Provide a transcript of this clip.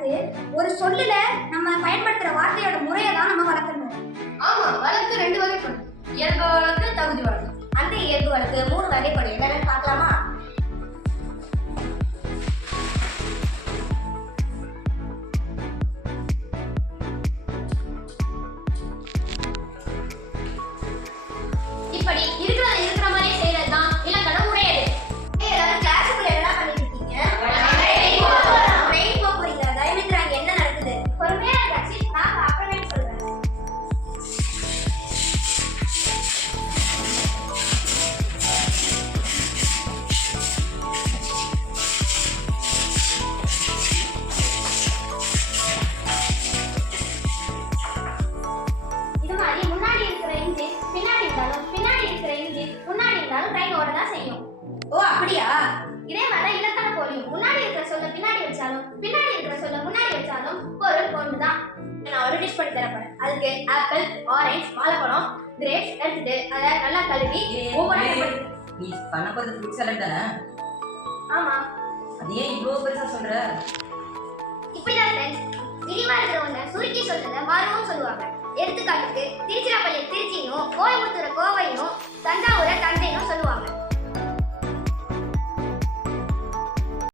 வளர்த்து ஒரு சொல்லுல நம்ம பயன்படுத்துற வார்த்தையோட முறையை தான் நம்ம வளர்க்கணும். ஆமா, வழக்கு 2 வகைப்படும். இயல்பு வழக்கு, தகுதி வழக்கு. அந்த இயல்பு வழக்கு 3 வகைப்படும். என்னன்னு பார்க்கலாமா? இப்படி இருக்கிற மாதிரியே செய்யறது தான் இலக்கணம் உடையது. எல்லாரும் கிளாஸுக்குள்ள என்ன பண்ணிட்டு இருக்கீங்க? ட்ரெயின் போக போறீங்க. தயவுசெய்து அங்க என்ன நடக்குது பொறுமையா இருக்காச்சு, நான் அப்புறமே சொல்றேன். இது மாதிரி முன்னாடி இருக்கிற இன்ஜின் பின்னாடி இருந்தாலும், பின்னாடி இருக்கிற இன்ஜின் முன்னாடி இருந்தாலும் ட்ரெயின் ஓட தான் செய்யும். ஓ அப்படியா? இதே மாதிரி இலக்கண போலியும் முன்னாடி இருக்கிற சொல்ல பின்னாடி வச்சாலும், பின்னாடி இருக்கிற சொல்ல முன்னாடி வச்சாலும் பொருள் ஒன்றுதான். நான் ஒரு டிஷ் பண்ணி தரப்பேன். அதுக்கு ஆப்பிள், ஆரஞ்சு, வாழைப்பழம், கிரேப்ஸ் எடுத்துட்டு அதை நல்லா கழுவி ஒவ்வொரு. நீ பண்ண போறது ஃப்ரூட் சாலட் தானே? ஆமா. அது ஏன் இவ்வளோ பெருசா சொல்ற? இப்படிதான் ஃப்ரெண்ட்ஸ், விரிவா இருக்கிற ஒண்ண சுருக்கி சொல்றத மாறவும் சொல்லுவாங்க. எடுத்துக்காட்டுக்கு திருச்சிராப்பள்ளி திருச்சியும், கோயம்புத்தூரை கோவையும், தஞ்சாவூரை தஞ்சையும் சொல்லுவாங்க.